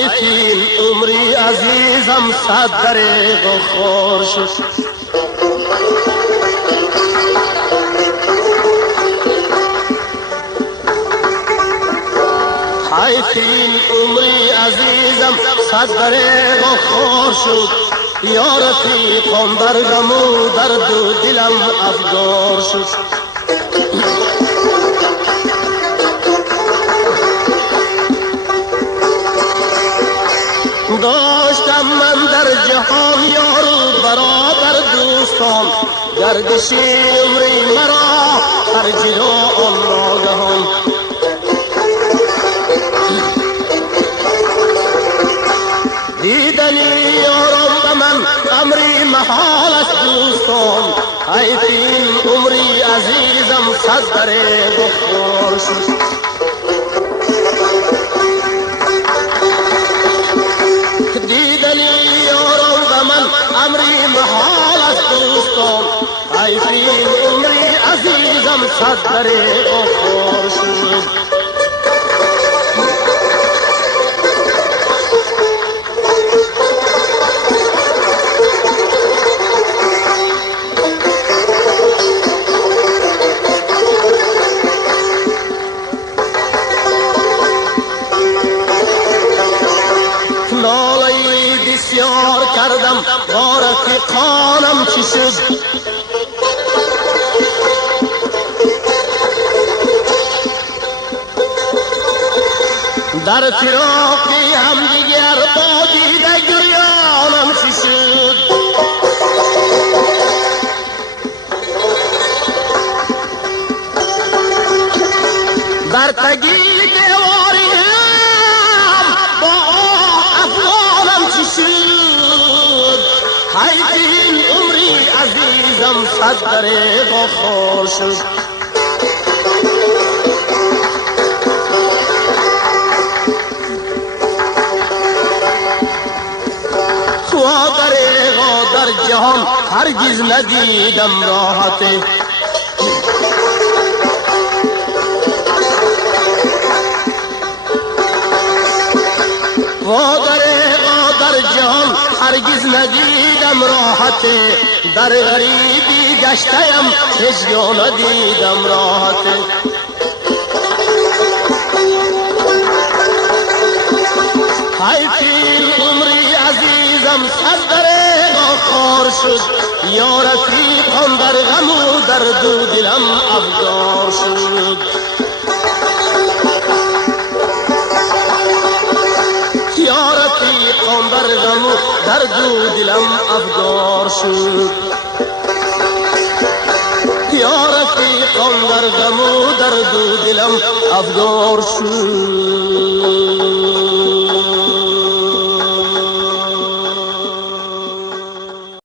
حیفین عمری عزیزم صد دریغ و خور شد. حیفین عمری عزیزم صد دریغ و خور شد. یا رفیقم در غم و درد و دلم افگار شد. داشتم من در جهان یار و برادر دوستان، گردش عمری مرا هر جدا آن ناگهان. دیدنی یارم به من امری محال است دوستان، حیفین عمری عزیزم صد دریغ و خور شد. امری محال است دوستان، حیفین عمری عزیزم صد دریغ و خور شد. ناله بسیار کردم با رفیقانم چی شد. در فراقی هم دیگر با دیده گریانم چی شد. در تگی دیواری هم با افغانم چی شد. حیفین عمری عزیزم صد دریغ و خور شد. دریغا در جهان هرگز ندیدم راحته. دریغا در جهان هرگز ندیدم راحته. در غریبی گشتم هیچ جا ندیدم راحته. حیفین عمری عزیزم صد دریغ و خور شد. یا رفیقم در غم و درد و دلم افگار شد. یا رفیقم در غم و درد و دلم افگار شد. یا رفیقم در غم و درد و دلم افگار شد.